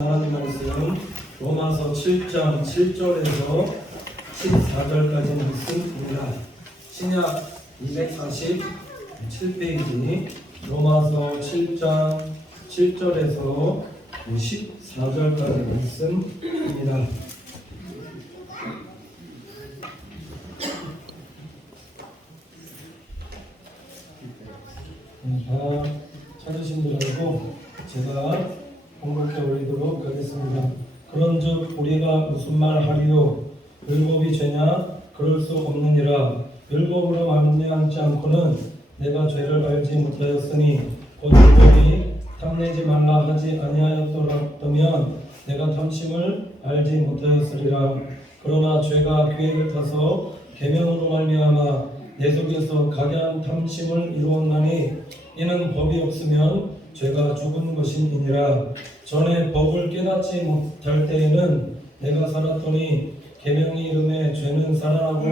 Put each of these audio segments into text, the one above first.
하나님 말씀 로마서 7장 7절에서 14절까지 말씀입니다. 신약 247페이지 로마서 7장 7절에서 14절까지 말씀입니다. 다 찾으신 분하고 제가 공독해 올리도록 하겠습니다. 그런즉 우리가 무슨 말 하리요? 율법이 죄냐? 그럴 수 없느니라. 율법으로 말미암지 않고는 내가 죄를 알지 못하였으니 곧 율법이 탐내지 말라 하지 아니하였더라면 내가 탐심을 알지 못하였으리라. 그러나 죄가 기회를 타서 계명으로 말미암아 내 속에서 각양 탐심을 이루었나니 이는 법이 없으면 죄가 죽은 것이니라. 전에 법을 깨닫지 못할 때에는 내가 살았더니 계명이 이름에 죄는 살아나고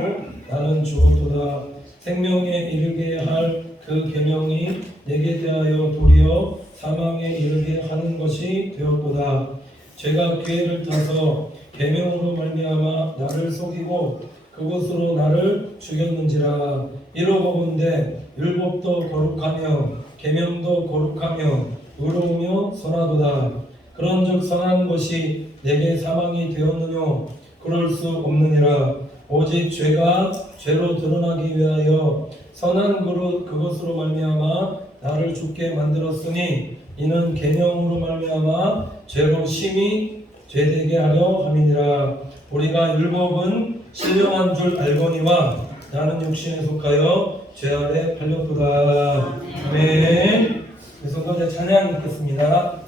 나는 죽었도다. 생명에 이르게 할 그 계명이 내게 대하여 도리어 사망에 이르게 하는 것이 되었도다. 죄가 기회를 타서 계명으로 말미암아 나를 속이고 그것으로 나를 죽였는지라. 이로 보건대 율법도 거룩하며 계명도 거룩하며 의로우며 선하도다. 그런즉 선한 것이 내게 사망이 되었느뇨? 그럴 수 없느니라. 오직 죄가 죄로 드러나기 위하여 선한 그것으로 말미암아 나를 죽게 만들었으니 이는 계명으로 말미암아 죄로 심히 죄되게 하려 함이니라. 우리가 율법은 신령한 줄 알거니와 나는 육신에 속하여 죄 아래 팔렸도다. 아멘. 그래서 이제 찬양 듣겠습니다.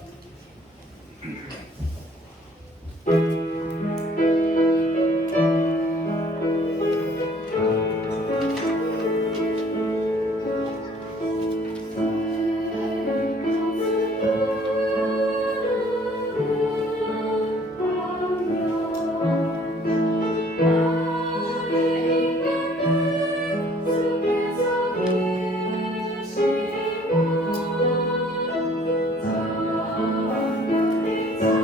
주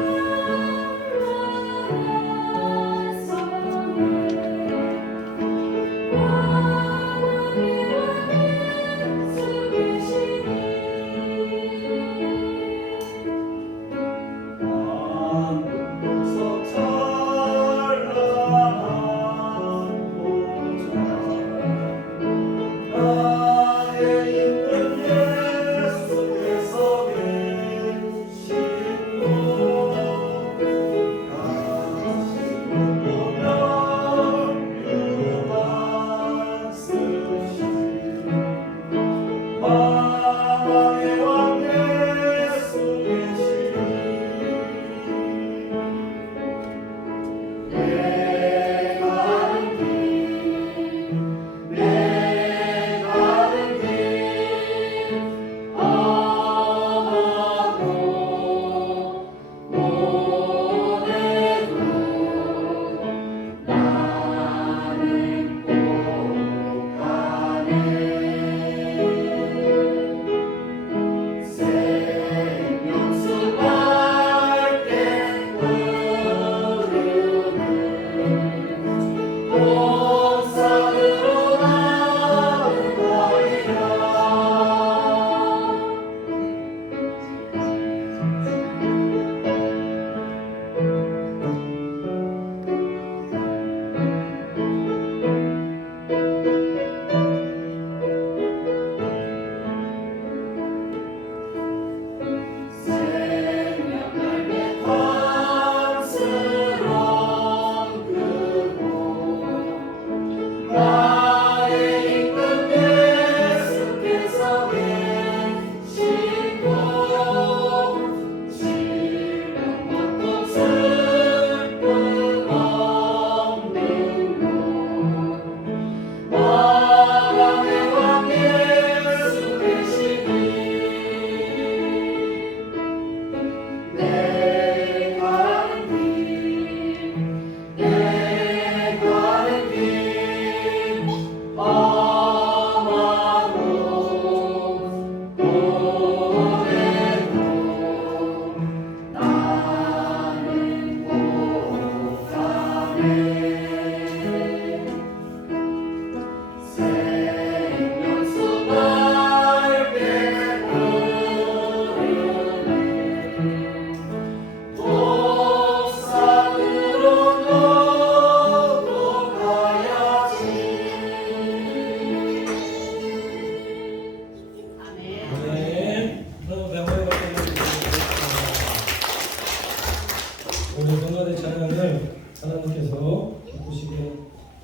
우리 성가대 찬양을 하나님께서 기쁘시게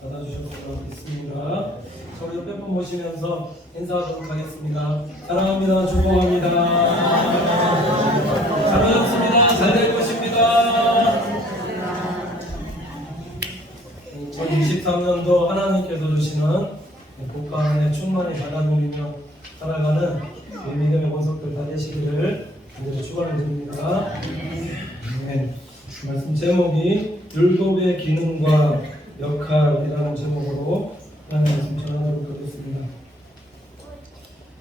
받아주셨으면 좋겠습니다. 저희 옆에 분 모시면서 인사하도록 하겠습니다. 사랑합니다. 축복합니다. 잘하셨습니다. 잘 될 것입니다. 2023년도 하나님께서 주시는 복강의 충만히 받아 누리며 살아가는 믿음의 권속들 다 되시기를 간절히 축원을 드립니다. 네. 말씀 제목이 율법의 기능과 역할이라는 제목으로 하나님 말씀 전하도록 하겠습니다.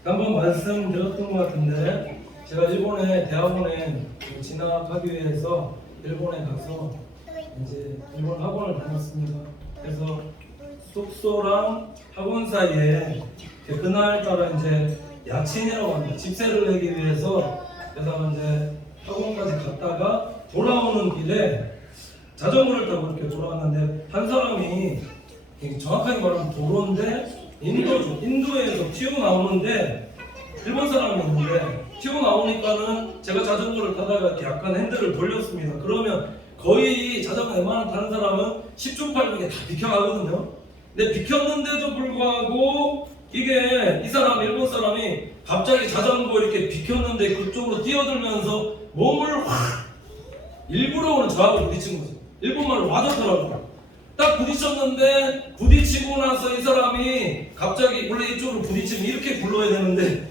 한번 말씀드렸던 것 같은데 제가 일본의 대학원에 진학하기 위해서 일본에 가서 이제 일본 학원을 다녔습니다. 그래서 숙소랑 학원 사이에 그날따라 이제 야친이라고 합니다. 집세를 내기 위해서 그래서 이제 학원까지 갔다가 돌아오는 길에 자전거를 타고 이렇게 돌아왔는데 한 사람이 정확하게 말하면 도로인데 인도에서 튀어나오는데 일본 사람이 있는데 튀어나오니까는 제가 자전거를 타다가 이렇게 약간 핸들을 돌렸습니다. 그러면 거의 자전거 웬만한 타는 사람은 10초 8분에 다 비켜가거든요. 근데 비켰는데도 불구하고 이게 이 사람 일본 사람이 갑자기 자전거 이렇게 비켰는데 그쪽으로 뛰어들면서 몸을 확 일부러 저하고 부딪힌 거죠. 일본말로 와닿더라고요. 딱 부딪혔는데 부딪히고 나서 이 사람이 갑자기 원래 이쪽으로 부딪히면 이렇게 굴러야 되는데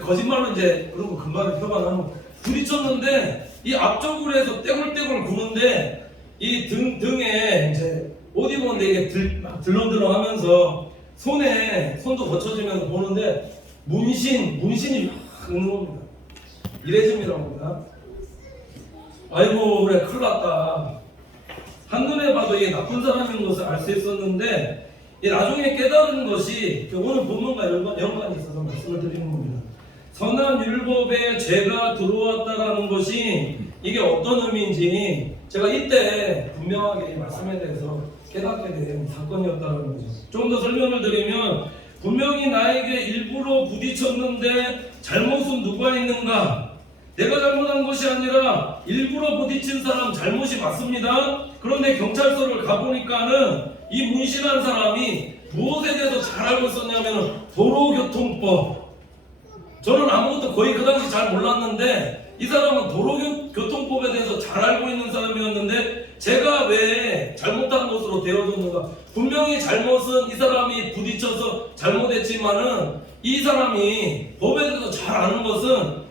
거짓말로 이제 그런 거 금방 표현하는 부딪혔는데 이 앞쪽으로 해서 떼굴떼굴 구는데 이 등에 이제 옷 입었는데 이게 막 들렁들렁 하면서 손도 거쳐지면서 보는데 문신이 막 있는 겁니다. 이레즘이라고 합니다. 아이고 그래 큰일 났다. 한눈에 봐도 이게 나쁜 사람인 것을 알 수 있었는데 나중에 깨달은 것이 오늘 본문과 연관이 있어서 말씀을 드리는 겁니다. 선한 율법에 죄가 들어왔다라는 것이 이게 어떤 의미인지 제가 이때 분명하게 이 말씀에 대해서 깨닫게 된 사건이었다는 거죠. 좀 더 설명을 드리면 분명히 나에게 일부러 부딪혔는데 잘못은 누가 있는가? 내가 잘못한 것이 아니라 일부러 부딪힌 사람 잘못이 맞습니다. 그런데 경찰서를 가보니까는 이 문신한 사람이 무엇에 대해서 잘 알고 있었냐면 도로교통법. 저는 아무것도 거의 그 당시 잘 몰랐는데 이 사람은 도로교통법에 대해서 잘 알고 있는 사람이었는데 제가 왜 잘못한 것으로 되어졌는가? 분명히 잘못은 이 사람이 부딪혀서 잘못했지만은 이 사람이 법에 대해서 잘 아는 것은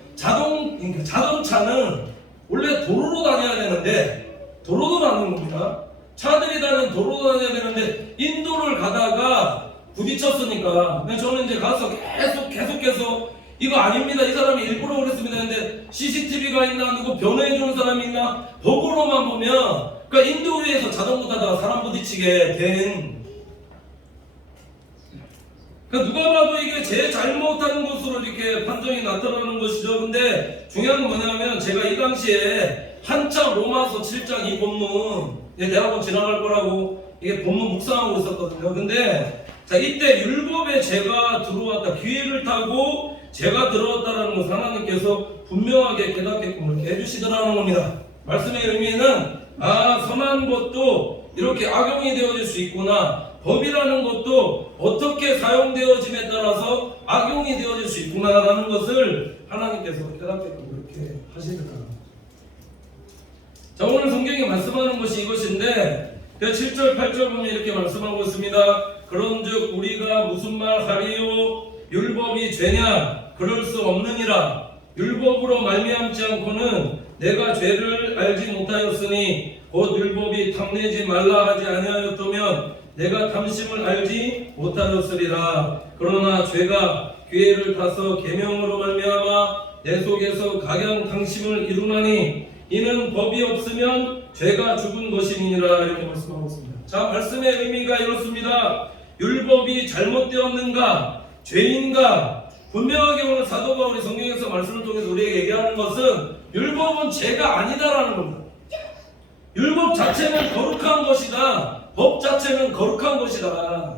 자동차는 원래 도로로 다녀야 되는데 도로도 다니는 겁니다. 차들이 다니는 도로도 다녀야 되는데 인도를 가다가 부딪혔으니까 저는 이제 가서 계속해서 이거 아닙니다. 이 사람이 일부러 그랬습니다. 근데 CCTV가 있나 누구 변호해주는 사람이 있나 법으로만 보면 그러니까 인도 위에서 자전거 타다가 사람 부딪히게 된 그러니까 누가 봐도 이게 제 잘못한 것으로 이렇게 판정이 났다는 것이죠. 근데 중요한 건 뭐냐면 제가 이 당시에 한참 로마서 7장 이 본문 대학원 지나갈 거라고 이게 본문 묵상하고 있었거든요. 근데 자 이때 율법에 죄가 들어왔다 기회를 타고 죄가 들어왔다라는 것을 하나님께서 분명하게 깨닫게끔 이렇게 해주시더라는 겁니다. 말씀의 의미는 선한 것도 이렇게 악용이 되어질 수 있구나. 법이라는 것도 어떻게 사용되어짐에 따라서 악용이 되어질 수 있구나라는 것을 하나님께서 깨닫게끔 그렇게 하시더라고요. 자 오늘 성경이 말씀하는 것이 이것인데 7절 8절 보면 이렇게 말씀하고 있습니다. 그런즉 우리가 무슨 말 하리요 율법이 죄냐 그럴 수 없느니라. 율법으로 말미암지 않고는 내가 죄를 알지 못하였으니 곧 율법이 탐내지 말라 하지 아니하였다면 내가 탐심을 알지 못하였으리라. 그러나 죄가 기회를 타서 계명으로 말미암아 내 속에서 각양탕심을 이루나니 이는 법이 없으면 죄가 죽은 것이니라. 이렇게 말씀하고 있습니다. 자 말씀의 의미가 이렇습니다. 율법이 잘못되었는가 죄인가? 분명하게 오늘 사도 바울이 성경에서 말씀을 통해서 우리에게 얘기하는 것은 율법은 죄가 아니다라는 겁니다. 율법 자체는 거룩한 것이다. 법 자체는 거룩한 것이다.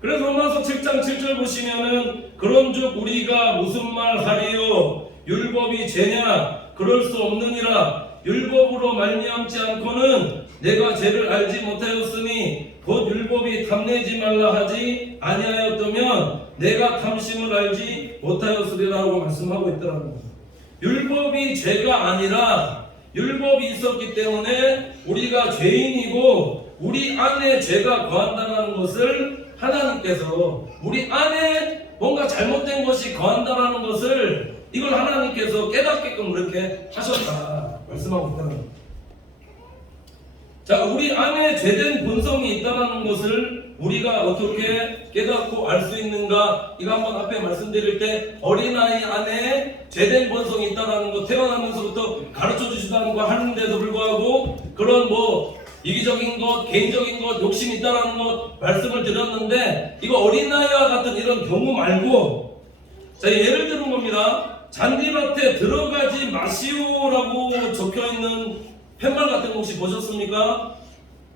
그래서 로마서 7장 7절 보시면은 그런즉 우리가 무슨 말 하리요 율법이 죄냐 그럴 수 없느니라. 율법으로 말미암지 않고는 내가 죄를 알지 못하였으니 곧 율법이 탐내지 말라 하지 아니하였다면 내가 탐심을 알지 못하였으리라고 말씀하고 있더라는 거예요. 율법이 죄가 아니라 율법이 있었기 때문에 우리가 죄인이고 우리 안에 죄가 거한다는 것을 하나님께서 우리 안에 뭔가 잘못된 것이 거한다는 것을 이걸 하나님께서 깨닫게끔 그렇게 하셨다 말씀하고 있다는 거예요. 자, 우리 안에 죄된 본성이 있다는 것을 우리가 어떻게 깨닫고 알 수 있는가? 이거 한번 앞에 말씀드릴 때 어린아이 안에 죄된 본성이 있다는 것 태어나면서부터 가르쳐 주시다는 거 하는데도 불구하고 그런 뭐 이기적인 것, 개인적인 것, 욕심이 있다는 것 말씀을 드렸는데 이거 어린아이와 같은 이런 경우 말고 자, 예를 들은 겁니다. 잔디밭에 들어가지 마시오라고 적혀있는 팻말 같은 거 혹시 보셨습니까?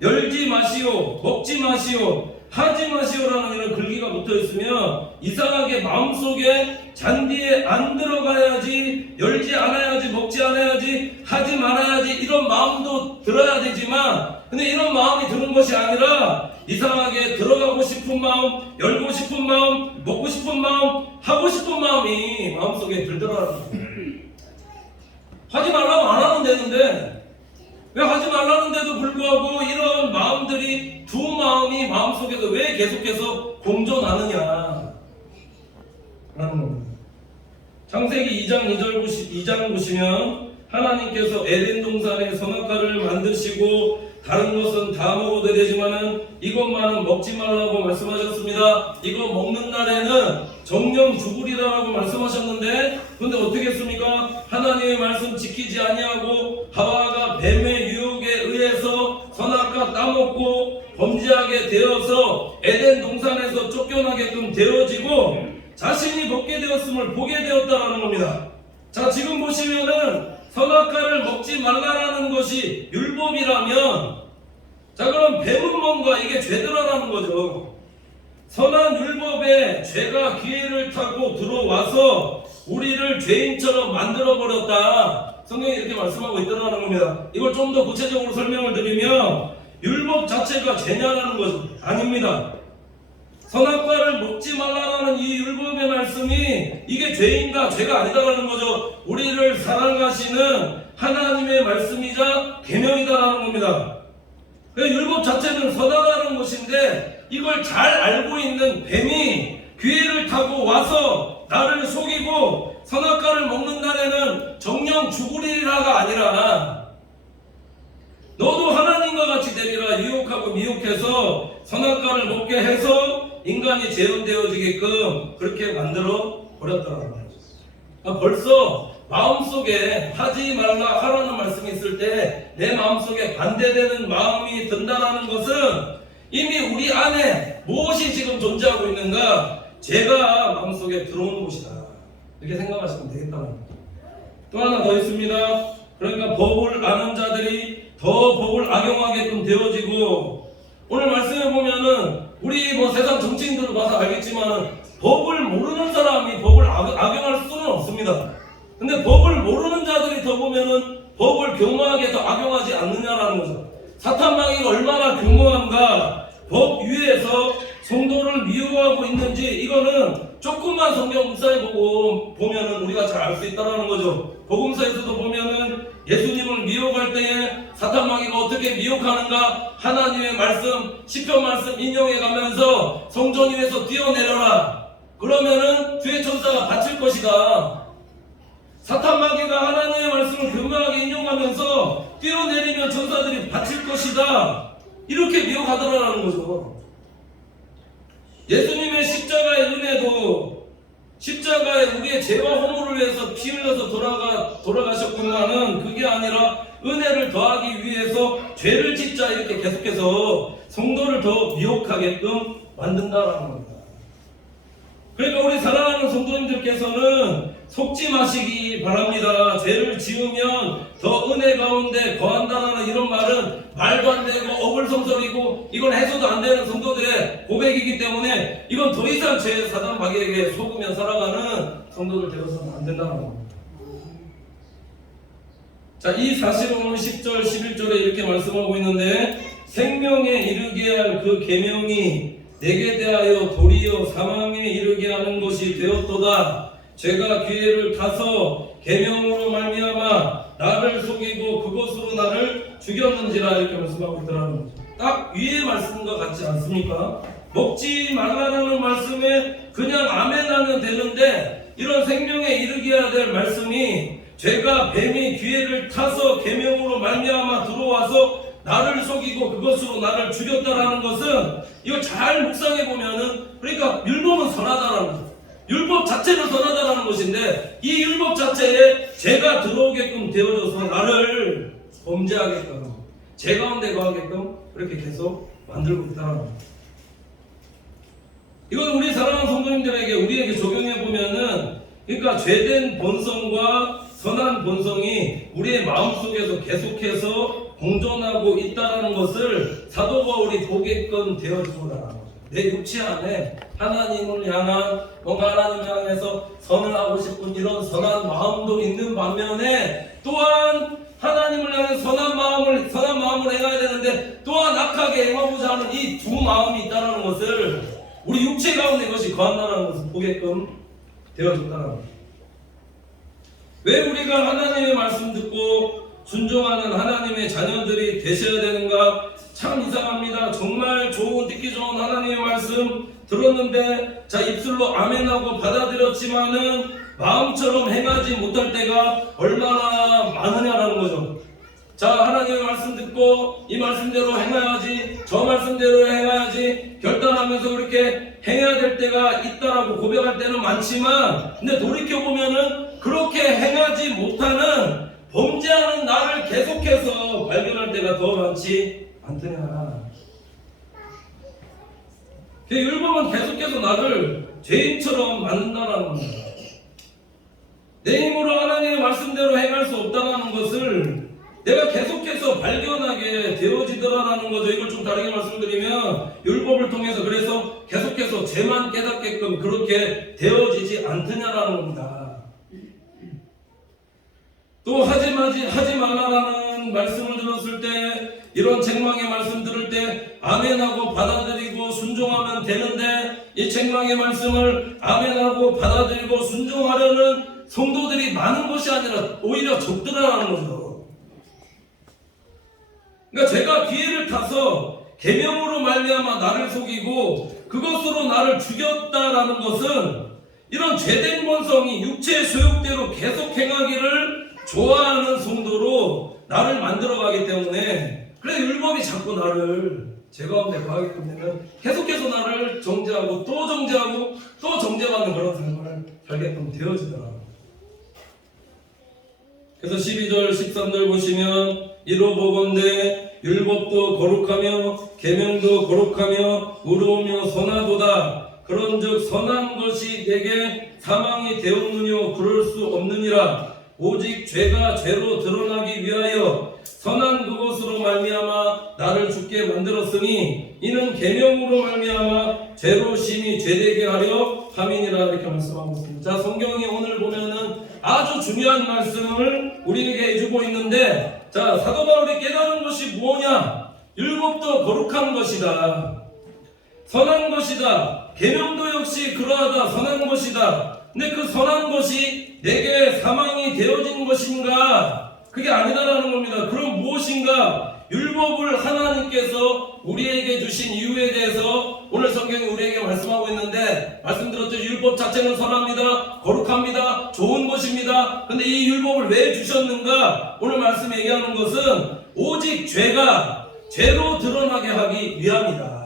열지 마시오, 먹지 마시오, 하지 마시오라는 이런 글귀가 붙어있으면 이상하게 마음속에 잔디에 안 들어가야지, 열지 않아야지, 먹지 않아야지, 하지 말아야지 이런 마음도 들어야 되지만 근데 이런 마음이 드는 것이 아니라 이상하게 들어가고 싶은 마음, 열고 싶은 마음, 먹고 싶은 마음, 하고 싶은 마음이 마음속에 들더라고요. 하지 말라고 안 하면 되는데 왜 하지 말라는데도 불구하고 이런 마음들이 두 마음이 마음속에서 왜 계속해서 공존하느냐 라는 겁니다. 창세기 2장 보시면 하나님께서 에덴 동산에 선악과를 만드시고 다른 것은 다 먹어도 되지만은 이것만은 먹지 말라고 말씀하셨습니다. 이거 먹는 날에는 정령 죽으리라고 말씀하셨는데 근데 어떻게 했습니까? 하나님의 말씀 지키지 아니하고 하와가 뱀의 유혹에 의해서 선악과 따먹고 범죄하게 되어서 에덴 동산에서 쫓겨나게끔 되어지고 자신이 먹게 되었음을 보게 되었다라는 겁니다. 자, 지금 보시면은 선악과를 먹지 말라라는 것이 율법이라면 자, 그럼 뱀은 뭔가 이게 죄더라라는 거죠. 선한 율법에 죄가 기회를 타고 들어와서 우리를 죄인처럼 만들어버렸다. 성경이 이렇게 말씀하고 있더라는 겁니다. 이걸 좀 더 구체적으로 설명을 드리면 율법 자체가 죄냐라는 것은 아닙니다. 선악과를 먹지 말라라는 이 율법의 말씀이 이게 죄인가 죄가 아니다라는 거죠. 우리를 사랑하시는 하나님의 말씀이자 계명이다라는 겁니다. 율법 자체는 선하다는 것인데 이걸 잘 알고 있는 뱀이 기회를 타고 와서 나를 속이고 선악과를 먹는 날에는 정녕 죽으리라가 아니라 너도 하나님과 같이 되리라 유혹하고 미혹해서 선악과를 먹게 해서 인간이 재현되어지게끔 그렇게 만들어 버렸다는 거예요. 벌써 마음속에 하지 말라 하라는 말씀이 있을 때 내 마음속에 반대되는 마음이 든다는 것은 이미 우리 안에 무엇이 지금 존재하고 있는가? 죄가 마음속에 들어오는 것이다. 이렇게 생각하시면 되겠다는 거예요. 또 하나 더 있습니다. 그러니까 법을 아는 자들이 더 법을 악용하게끔 되어지고 오늘 말씀해 보면은 우리 뭐 세상 정치인들을 봐서 알겠지만 법을 모르는 사람이 법을 악용할 수는 없습니다. 근데 법을 모르는 자들이 더 보면은 법을 교묘하게 더 악용하지 않느냐라는 거죠. 사탄마귀가 얼마나 교묘한가 법 위에서 성도를 미워하고 있는지 이거는 조금만 성경 묵상해 보고 보면은 우리가 잘 알 수 있다는 거죠. 복음서에서도 보면은 예수님을 미혹할 때에 사탄마귀가 어떻게 미혹하는가 하나님의 말씀 시편 말씀 인용해 가면서 성전 위에서 뛰어내려라 그러면은 주의 천사가 바칠 것이다. 사탄마귀가 하나님의 말씀을 교묘하게 인용하면서 뛰어내리면 천사들이 바칠 것이다. 이렇게 미혹하더라는 거죠. 예수님의 십자가의 은혜도 십자가에 우리의 죄와 허물을 위해서 피 흘려서 돌아가셨구나는 그게 아니라 은혜를 더하기 위해서 죄를 짓자 이렇게 계속해서 성도를 더 미혹하게끔 만든다라는 겁니다. 그러니까 우리 사랑하는 성도님들께서는 속지 마시기 바랍니다. 죄를 지으면 더 은혜 가운데 거한다라는 이런 말은 말도 안 되고 어불성설이고 이건 해서도 안 되는 성도들의 고백이기 때문에 이건 더 이상 죄 사단 마귀에게 속으며 살아가는 성도들 되어서는 안 된다는 겁니다. 자, 이 사실은 오늘 10절, 11절에 이렇게 말씀하고 있는데 생명에 이르게 할 그 계명이 내게 대하여 도리어 사망에 이르게 하는 것이 되었도다. 죄가 기회를 타서 계명으로 말미암아 나를 속이고 그것으로 나를 죽였는지라 이렇게 말씀하고 있더라는 거죠. 딱 위의 말씀과 같지 않습니까? 먹지 말라라는 말씀에 그냥 아멘 하면 되는데 이런 생명에 이르게 해야 될 말씀이 죄가 뱀이 기회를 타서 계명으로 말미암아 들어와서 나를 속이고 그것으로 나를 죽였다라는 것은 이거 잘 묵상해 보면은 그러니까 율법은 선하다라는 거죠. 율법 자체는 선하다라는 것인데 이 율법 자체에 죄가 들어오게끔 되어져서 나를 범죄하게끔 죄 가운데 거하게끔 그렇게 계속 만들고 있다는 거죠. 이건 우리 사랑하는 성도님들에게 우리에게 적용해 보면은 그러니까 죄된 본성과 선한 본성이 우리의 마음속에서 계속해서 공존하고 있다는 것을 사도 바울이 보게끔 되어주고라는 거죠. 내 육체 안에 하나님을 향한 뭔가 하나님을 향해서 선을 하고 싶은 이런 선한 마음도 있는 반면에 또한 하나님을 향해 선한 마음을 행해야 되는데 또한 악하게 행하고자 하는 이 두 마음이 있다는 것을 우리 육체 가운데 이것이 거한다는 것을 보게끔 되어준다는 거죠. 왜 우리가 하나님의 말씀 듣고 순종하는 하나님의 자녀들이 되셔야 되는가? 참 이상합니다. 정말 듣기 좋은 하나님의 말씀 들었는데 자 입술로 아멘하고 받아들였지만은 마음처럼 행하지 못할 때가 얼마나 많으냐라는 거죠. 자 하나님의 말씀 듣고 이 말씀대로 행해야지 저 말씀대로 행해야지 결단하면서 그렇게 행해야 될 때가 있다라고 고백할 때는 많지만 근데 돌이켜보면은 그렇게 행하지 못하는 범죄하는 나를 계속해서 발견할 때가 더 많지 않더냐. 그 율법은 계속해서 나를 죄인처럼 만든다는 겁니다. 내 힘으로 하나님의 말씀대로 행할 수 없다는 것을 내가 계속해서 발견하게 되어지더라라는 거죠. 이걸 좀 다르게 말씀드리면 율법을 통해서 그래서 계속해서 죄만 깨닫게끔 그렇게 되어지지 않더냐라는 겁니다. 또 하지 말라라는 말씀을 들었을 때 이런 책망의 말씀 들을 때 아멘하고 받아들이고 순종하면 되는데 이 책망의 말씀을 아멘하고 받아들이고 순종하려는 성도들이 많은 것이 아니라 오히려 적더라라는 거죠. 그러니까 제가 기회를 타서 계명으로 말미암아 나를 속이고 그것으로 나를 죽였다라는 것은 이런 죄된 본성이 육체의 소욕대로 계속 행하기를 좋아하는 성도로 나를 만들어가기 때문에 그래 율법이 자꾸 나를 죄 가운데 거하게끔 되면 계속해서 나를 정죄하고 또 정죄하고 또 정죄받는 그런 삶을 살게끔 되어지더라. 그래서 12절 13절 보시면 이로 보건대 율법도 거룩하며 계명도 거룩하며 의로우며 선하도다. 그런즉 선한 것이 내게 사망이 되었느뇨 그럴 수 없느니라. 오직 죄가 죄로 드러나기 위하여 선한 그것으로 말미암아 나를 죽게 만들었으니 이는 계명으로 말미암아 죄로 심히 죄되게 하려 함이니라 이렇게 말씀하고 있습니다. 자 성경이 오늘 보면은 아주 중요한 말씀을 우리에게 해주고 있는데 자 사도 바울이 깨달은 것이 뭐냐? 율법도 거룩한 것이다. 선한 것이다. 계명도 역시 그러하다. 선한 것이다. 근데 그 선한 것이 내게 사망이 되어진 것인가? 그게 아니다라는 겁니다. 그럼 무엇인가? 율법을 하나님께서 우리에게 주신 이유에 대해서 오늘 성경이 우리에게 말씀하고 있는데 말씀드렸죠. 율법 자체는 선합니다. 거룩합니다. 좋은 것입니다. 근데 이 율법을 왜 주셨는가? 오늘 말씀 얘기하는 것은 오직 죄가 죄로 드러나게 하기 위함이다.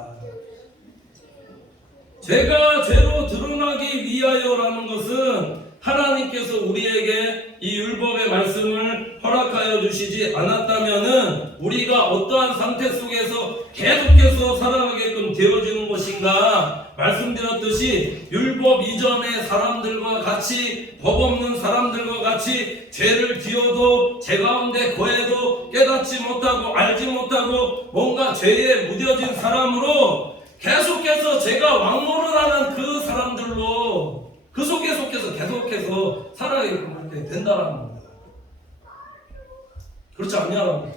죄가 죄로 드러나기 위하여라는 것은 하나님께서 우리에게 이 율법의 말씀을 허락하여 주시지 않았다면은 우리가 어떠한 상태 속에서 계속해서 살아가게끔 되어지는 것인가? 말씀드렸듯이 율법 이전의 사람들과 같이 법 없는 사람들과 같이 죄를 지어도 죄 가운데 거해도 깨닫지 못하고 알지 못하고 뭔가 죄에 무뎌진 사람으로 계속해서 제가 왕노를 하는 그 사람들로 그 속에 속해서 계속해서 살아가게 된다는 겁니다. 그렇지 않냐라는 거죠.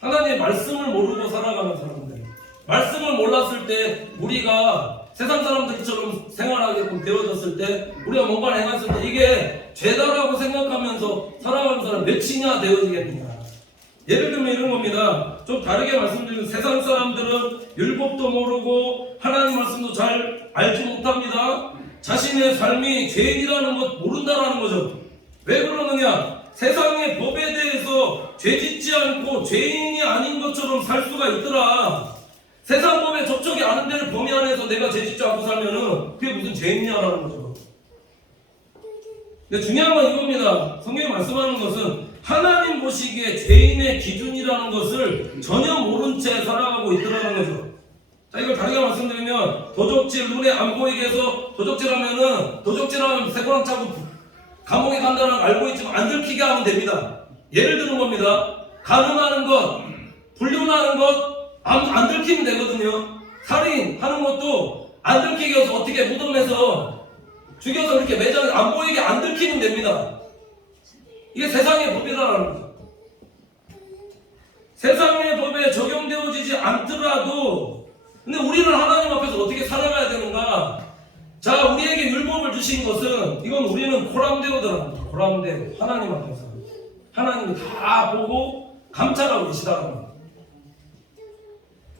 하나님의 말씀을 모르고 살아가는 사람들, 말씀을 몰랐을 때 우리가 세상 사람들처럼 생활하게끔 되어졌을 때 우리가 뭔가를 행했을 때 이게 죄다라고 생각하면서 살아가는 사람 몇이냐 되어지겠느냐. 예를 들면 이런 겁니다. 좀 다르게 말씀드리면 세상 사람들은 율법도 모르고 하나님 말씀도 잘 알지 못합니다. 자신의 삶이 죄인이라는 것 모른다라는 거죠. 왜 그러느냐? 세상의 법에 대해서 죄짓지 않고 죄인이 아닌 것처럼 살 수가 있더라. 세상 법에 접촉이 않은 데를 범위 안에서 내가 죄짓지 않고 살면은 그게 무슨 죄인이냐라는 거죠. 근데 중요한 건 이겁니다. 성경이 말씀하는 것은 하나님 보시기에 죄인의 기준이라는 것을 전혀 모른 채 살아가고 있더라는 거죠. 자, 이걸 다르게 말씀드리면 도적질 눈에 안 보이게 해서 도적질하면 새고랑 차고 감옥에 간다는 걸 알고 있지만 안 들키게 하면 됩니다. 예를 드는 겁니다. 가늠하는 것, 불륜하는 것 안 들키면 되거든요. 살인하는 것도 안 들키게 해서 어떻게 무덤에서 죽여서 이렇게 매장에 안 보이게 안 들키면 됩니다. 이게 세상의 법이라는 거죠. 세상의 법에 적용되어지지 않더라도 근데 우리는 하나님 앞에서 어떻게 살아가야 되는가? 자, 우리에게 율법을 주신 것은 이건 우리는 코람데오더랍니다. 코람데오. 하나님 앞에서 하나님이 다 보고 감찰하고 계시다는 겁니다.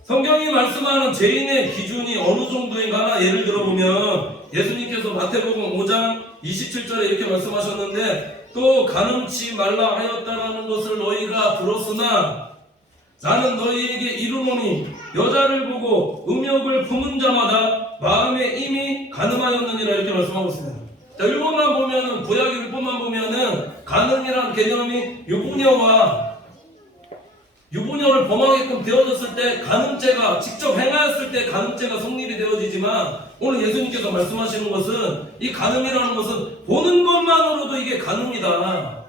성경이 말씀하는 죄인의 기준이 어느 정도인가 하나 예를 들어보면 예수님께서 마태복음 5장 27절에 이렇게 말씀하셨는데 또 간음치 말라 하였다라는 것을 너희가 들었으나 나는 너희에게 이르노니 여자를 보고 음욕을 품은 자마다 마음에 이미 간음하였느니라 이렇게 말씀하고 있습니다. 자, 율법만 보면은 구약의 율법만 보면은 간음이란 개념이 유부녀를 범하게끔 되어졌을 때 간음죄가 직접 행하였을 때 간음죄가 성립이 되어지지만 오늘 예수님께서 말씀하시는 것은 이 간음이라는 것은 보는 것만으로도 이게 간음이다.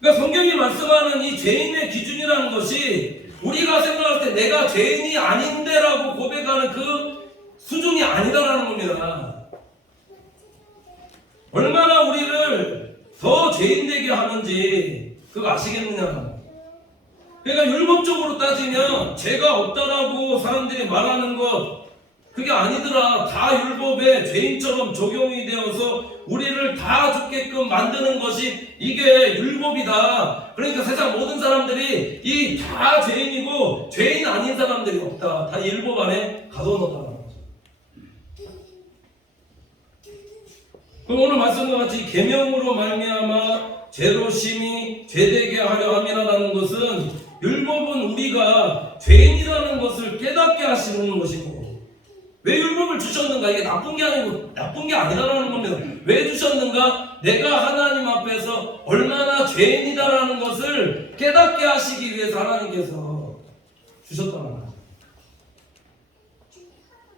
그러니까 성경이 말씀하는 이 죄인의 기준이라는 것이 우리가 생각할 때 내가 죄인이 아닌데라고 고백하는 그 수준이 아니다라는 겁니다. 얼마나 우리를 더 죄인 되게 하는지 그거 아시겠느냐. 그러니까 율법적으로 따지면 죄가 없다라고 사람들이 말하는 것 그게 아니더라. 다 율법에 죄인처럼 적용이 되어서 우리를 다 죽게끔 만드는 것이 이게 율법이다. 그러니까 세상 모든 사람들이 이 다 죄인이고 죄인 아닌 사람들이 없다. 다 율법 안에 가둬놓는다는 거죠. 그럼 오늘 말씀과 같이 계명으로 말미암아 죄로 심히 죄되게 하려 함이라는 것은 율법은 우리가 죄인이라는 것을 깨닫게 하시는 것이고 왜 율법을 주셨는가? 이게 나쁜 게 아니고 나쁜 게 아니라는 겁니다. 왜 주셨는가? 내가 하나님 앞에서 얼마나 죄인이다라는 것을 깨닫게 하시기 위해서 하나님께서 주셨다는 거예요.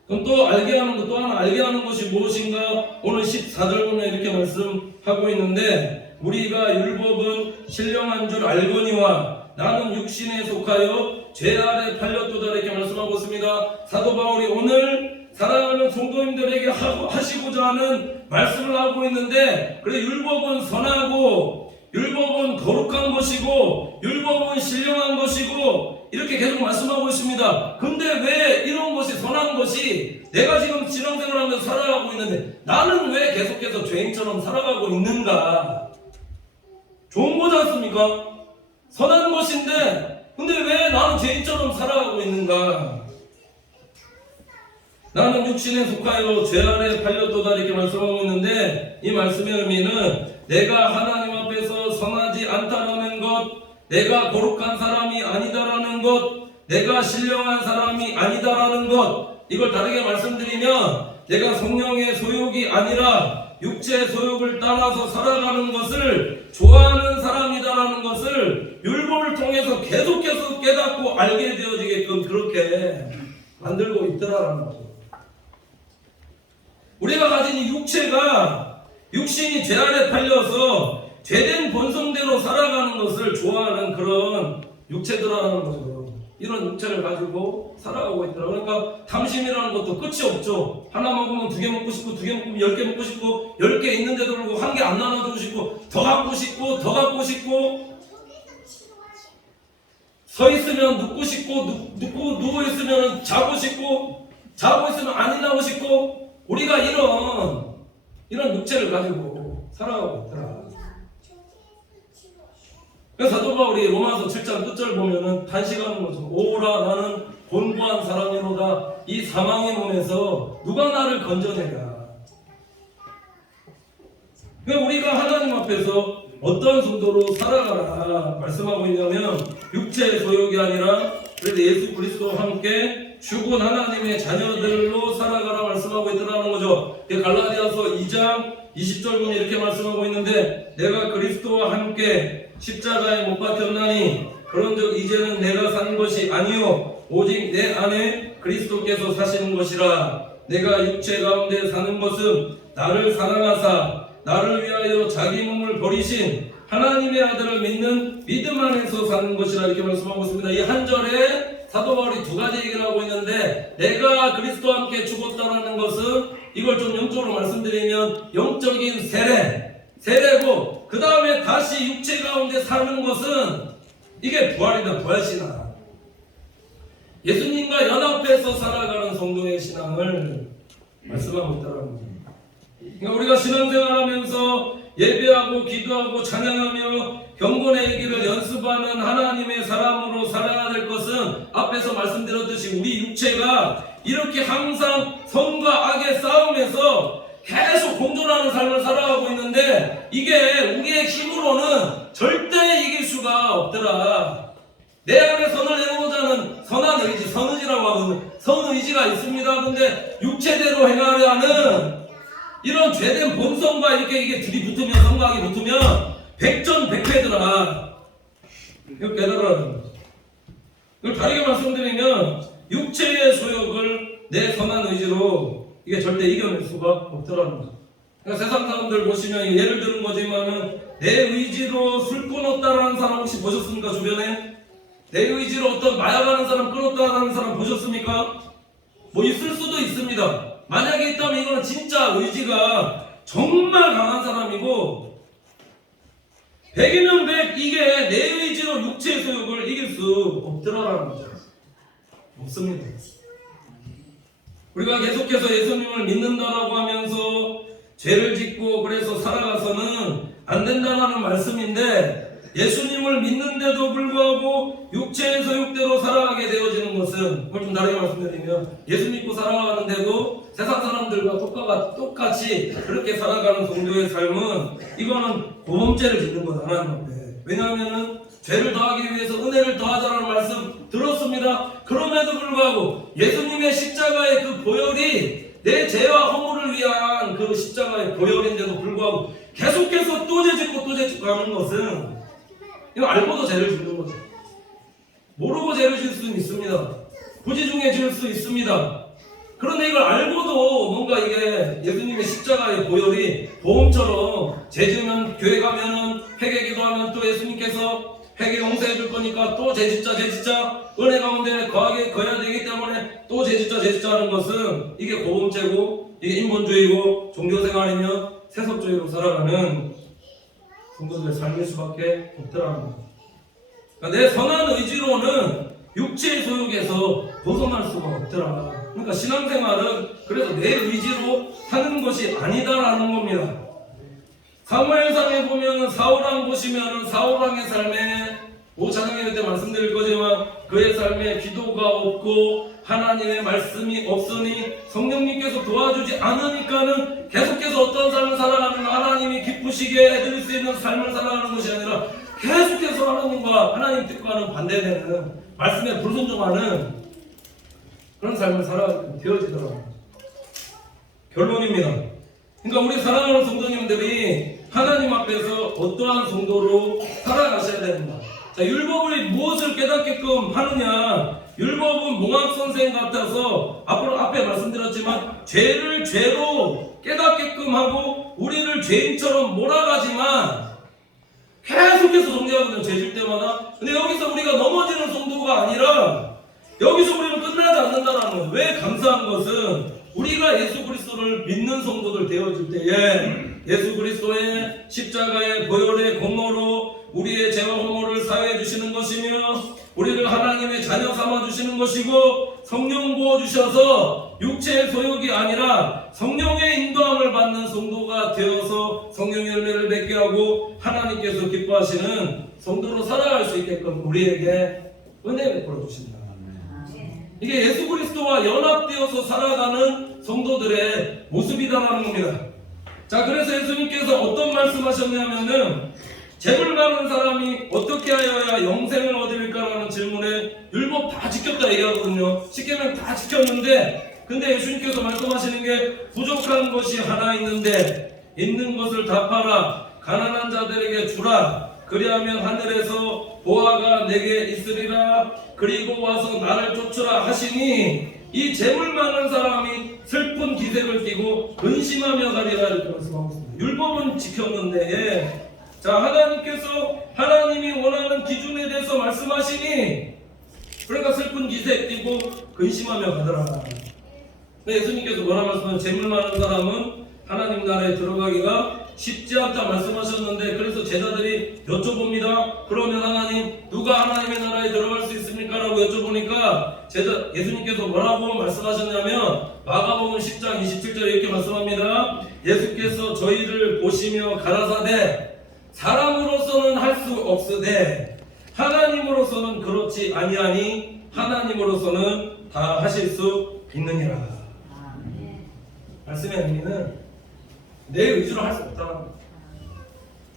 그럼 또 알게 하는 것, 또 하나 알게 하는 것이 무엇인가? 오늘 14절 보면 이렇게 말씀하고 있는데 우리가 율법은 신령한 줄 알거니와 나는 육신에 속하여 죄 아래 팔렸도다 이렇게 말씀하고 있습니다. 사도 바울이 오늘 사랑하는 성도님들에게 하시고자 하는 말씀을 하고 있는데 그래 율법은 선하고 율법은 거룩한 것이고 율법은 신령한 것이고 이렇게 계속 말씀하고 있습니다. 근데 왜 이런 것이 선한 것이 내가 지금 신앙생활을 하면서 살아가고 있는데 나는 왜 계속해서 죄인처럼 살아가고 있는가? 좋은 거지 않습니까? 선한 것인데 근데 왜 나는 죄인처럼 살아가고 있는가? 나는 육신에 속하여 죄 아래 팔렸도다 이렇게 말씀하고 있는데 이 말씀의 의미는 내가 하나님 앞에서 선하지 않다라는 것, 내가 거룩한 사람이 아니다라는 것, 내가 신령한 사람이 아니다라는 것, 이걸 다르게 말씀드리면 내가 성령의 소욕이 아니라 육체의 소욕을 따라서 살아가는 것을 좋아하는 사람이다라는 것을 율법을 통해서 계속해서 깨닫고 알게 되어지게끔 그렇게 만들고 있더라라는 거죠. 우리가 가진 이 육신이 죄 아래 팔려서 죄된 본성대로 살아가는 것을 좋아하는 그런 육체들이라는 거죠. 이런 육체를 가지고 살아가고 있더라. 그러니까 탐심이라는 것도 끝이 없죠. 하나 먹으면 2개 먹고 싶고 2개 먹으면 10개 먹고 싶고 10개 있는데도 불구하고 1개 안 나눠주고 싶고 더 갖고 싶고 더 갖고 싶고 서 있으면 눕고 싶고 누워 있으면 자고 싶고 자고 있으면 안 일어나고 싶고 우리가 이런 육체를 가지고 살아가고 있더라. 그래서 사도 바울이 로마서 7장 끝절 보면은 단식하는 거죠. 오라 나는 곤고한 사람이로다. 이 사망의 몸에서 누가 나를 건져내랴. 그러니까 우리가 하나님 앞에서 어떤 정도로 살아가라 말씀하고 있냐면 육체의 소욕이 아니라 그래서 예수 그리스도와 함께 죽은 하나님의 자녀들로 살아가라 말씀하고 있더라는 거죠. 갈라디아서 2장 20절 보면 이렇게 말씀하고 있는데 내가 그리스도와 함께 십자가에 못 박혔나니 그런즉 이제는 내가 사는 것이 아니요 오직 내 안에 그리스도께서 사시는 것이라. 내가 육체 가운데 사는 것은 나를 사랑하사 나를 위하여 자기 몸을 버리신 하나님의 아들을 믿는 믿음 안에서 사는 것이라 이렇게 말씀하고 있습니다. 이 한 절에 사도 바울이 두 가지 얘기를 하고 있는데 내가 그리스도와 함께 죽었다라는 것은 이걸 좀 영적으로 말씀드리면 영적인 세례고 그 다음에 다시 육체 가운데 사는 것은 이게 부활이다. 부활신앙. 예수님과 연합해서 살아가는 성도의 신앙을 말씀하고 있다는 거죠. 그러니까 우리가 신앙생활하면서 예배하고 기도하고 찬양하며 경건의 얘기를 연습하는 하나님의 사람으로 살아야 될 것은 앞에서 말씀드렸듯이 우리 육체가 이렇게 항상 성과 악의 싸움에서 계속 공존하는 삶을 살아가고 있는데 이게 우리의 힘으로는 절대 이길 수가 없더라. 내 안에 선을 내고자 하는 선한 의지, 선의지라고 하거든. 선의지가 있습니다. 근데 육체대로 행하려 하는 이런 죄된 본성과 이게 들이붙으면 성과하게 붙으면 백전백패더라. 이걸 깨달아라는 거죠. 이걸 다르게 말씀드리면 육체의 소욕을 내 선한 의지로 이게 절대 이겨낼 수가 없더라는 거죠. 그러니까 세상 사람들 보시면 예를 드는 거지만은 내 의지로 술 끊었다라는 사람 혹시 보셨습니까? 주변에? 내 의지로 어떤 마약하는 사람 끊었다라는 사람 보셨습니까? 뭐 있을 수도 있습니다. 만약에 있다면 이거는 진짜 의지가 정말 강한 사람이고 100이면 100 이게 내 의지로 육체의 소욕을 이길 수 없더라라는 거죠. 없습니다. 우리가 계속해서 예수님을 믿는다라고 하면서 죄를 짓고 그래서 살아가서는 안 된다라는 말씀인데 예수님을 믿는데도 불구하고 육체의 소욕대로 살아가게 되어지는 것은 그걸 좀 다르게 말씀드리면 예수 믿고 살아가는데도 세상 사람들과 똑같이 그렇게 살아가는 성도의 삶은 이거는 고범죄를 짓는 거다 하나님 앞에. 왜냐하면은 죄를 더하기 위해서 은혜를 더하자라는 말씀 들었습니다. 그럼에도 불구하고 예수님의 십자가의 그 보혈이 내 죄와 허물을 위한 그 십자가의 보혈인데도 불구하고 계속해서 또 죄짓고 하는 것은 이거 알고도 죄를 짓는 거죠. 모르고 죄를 지을 수는 있습니다. 부지 중에 지을 수 있습니다. 그런데 이걸 알고도 뭔가 이게 예수님의 십자가의 보혈이 보험처럼 죄 지으면 교회 가면은 회개 기도하면 또 예수님께서 회개 용서해 줄 거니까 또 죄짓자 은혜 가운데 거하게 거해야 되기 때문에 또 죄짓자 하는 것은 이게 보험죄고 이게 인본주의고 종교생활이면 세속주의로 살아가는 성도들의 삶일 수밖에 없더라는 거죠. 그러니까 내 선한 의지로는 육체의 소욕에서 벗어날 수가 없더라. 그러니까 신앙생활은 그래서 내 의지로 하는 것이 아니다라는 겁니다. 사무엘상에 보면 사울왕 보시면 사울왕의 삶에 찬양회 때 말씀드릴 거지만 그의 삶에 기도가 없고 하나님의 말씀이 없으니 성령님께서 도와주지 않으니까는 계속해서 어떤 삶을 살아가는 하나님이 기쁘시게 해드릴 수 있는 삶을 살아가는 것이 아니라 계속해서 하나님과 하나님 뜻과는 반대되는 말씀에 불순종하는 그런 삶을 살아가게 되어지더라고요. 결론입니다. 그러니까 우리 사랑하는 성도님들이 하나님 앞에서 어떠한 성도로 살아가셔야 됩니다. 자, 율법을 무엇을 깨닫게끔 하느냐? 율법은 몽학선생 같아서 앞에 말씀드렸지만 죄를 죄로 깨닫게끔 하고 우리를 죄인처럼 몰아가지만 계속해서 정죄하거든요. 죄질 때마다. 근데 여기서 우리가 넘어지는 정도가 아니라 여기서 우리는 끝나지 않는다는 거예요. 왜 감사한 것은 우리가 예수 그리스도를 믿는 성도들 되어질 때에 예수 그리스도의 십자가의 보혈의 공로로 우리의 죄와 허물을 사해해 주시는 것이며 우리를 하나님의 자녀 삼아 주시는 것이고 성령 부어 주셔서 육체의 소욕이 아니라 성령의 인도함을 받는 성도가 되어서 성령의 열매를 맺게 하고 하나님께서 기뻐하시는 성도로 살아갈 수 있게끔 우리에게 은혜 베풀어 주신다. 이게 예수 그리스도와 연합되어서 살아가는 성도들의 모습이다라는 겁니다. 자, 그래서 예수님께서 어떤 말씀하셨냐면은 재물 많은 사람이 어떻게 하여야 영생을 얻을까라는 질문에 율법 다 지켰다 얘기하거든요. 10계명 다 지켰는데 근데 예수님께서 말씀하시는 게 부족한 것이 하나 있는데 있는 것을 다 팔아 가난한 자들에게 주라. 그리하면 하늘에서 보화가 내게 있으리라. 그리고 와서 나를 쫓으라 하시니 이 재물 많은 사람이 슬픈 기색을 띠고 근심하며 가리라 이렇게 말씀하고 있습니다. 율법은 지켰는데 자, 하나님께서 하나님이 원하는 기준에 대해서 말씀하시니 그러니까 슬픈 기색 띠고 근심하며 가더라. 예수님께서 뭐라 말씀하세요? 재물 많은 사람은 하나님 나라에 들어가기가 쉽지 않다 말씀하셨는데 그래서 제자들이 여쭤봅니다. 그러면 하나님 누가 하나님의 나라에 들어갈 수 있습니까? 라고 여쭤보니까 예수님께서 뭐라고 말씀하셨냐면 마가복음 10장 27절에 이렇게 말씀합니다. 예수께서 저희를 보시며 가라사대 사람으로서는 할 수 없으되 하나님으로서는 그렇지 아니하니 하나님으로서는 다 하실 수 있느니라. 말씀의 의미는 내 의지로 할 수 없다는 거예요.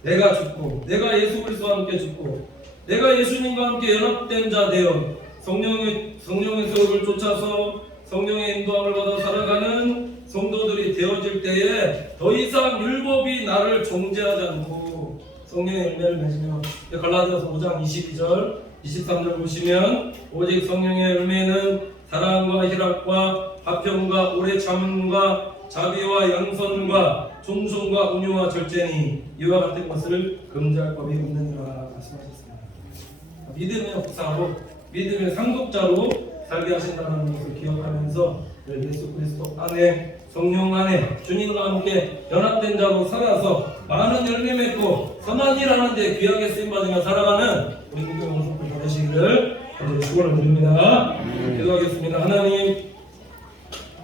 내가 죽고 내가 예수 그리스도와 함께 죽고 내가 예수님과 함께 연합된 자 되어 성령의 소욕을 쫓아서 성령의 인도함을 받아 살아가는 성도들이 되어질 때에 더 이상 율법이 나를 정죄하지 않고 성령의 열매를 맺으며 갈라디아서 5장 22절 23절 보시면 오직 성령의 열매는 사랑과 희락과 화평과 오래 참음과 자비와 양선과忠성과 온유와 절제니 이와 같은 것을 금지할 법이 없느니라 말씀하셨습니다. 믿음의 역사로 믿음의 상속자로 살게 하신다는 것을 기억하면서 예수 그리스도 안에 성령 안에 주님과 함께 연합된 자로 살아서 많은 열매 맺고 선한 일 하는데 귀하게 쓰임받으며 살아가는 우리 믿음의 모습을 보내시기를 축원을 드립니다. 기도하겠습니다. 하나님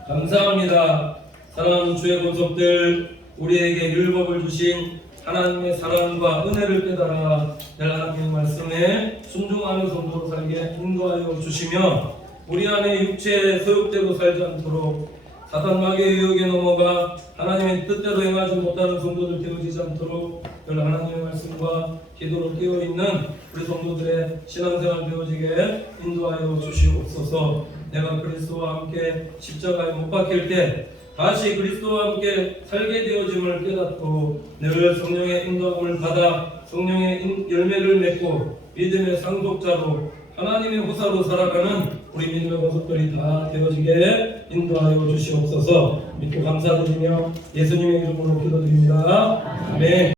감사합니다. 사랑하는 주의 권속들 우리에게 율법을 주신 하나님의 사랑과 은혜를 깨달아 늘 하나님의 말씀에 순종하는 성도로 살게 인도하여 주시며 우리 안에 육체에 소욕되고 살지 않도록 사단 마귀의 유혹에 넘어가 하나님의 뜻대로 행하지 못하는 성도들 되어지지 않도록 늘 하나님의 말씀과 기도로 깨어있는 우리 성도들의 신앙생활 되어지게 인도하여 주시옵소서. 내가 그리스도와 함께 십자가에 못 박힐 때 다시 그리스도와 함께 살게 되어짐을 깨닫고 늘 성령의 인도함을 받아 성령의 열매를 맺고 믿음의 상속자로 하나님의 후사로 살아가는 우리 믿음의 모습들이 다 되어지게 인도하여 주시옵소서. 믿고 감사드리며 예수님의 이름으로 기도드립니다. 아멘.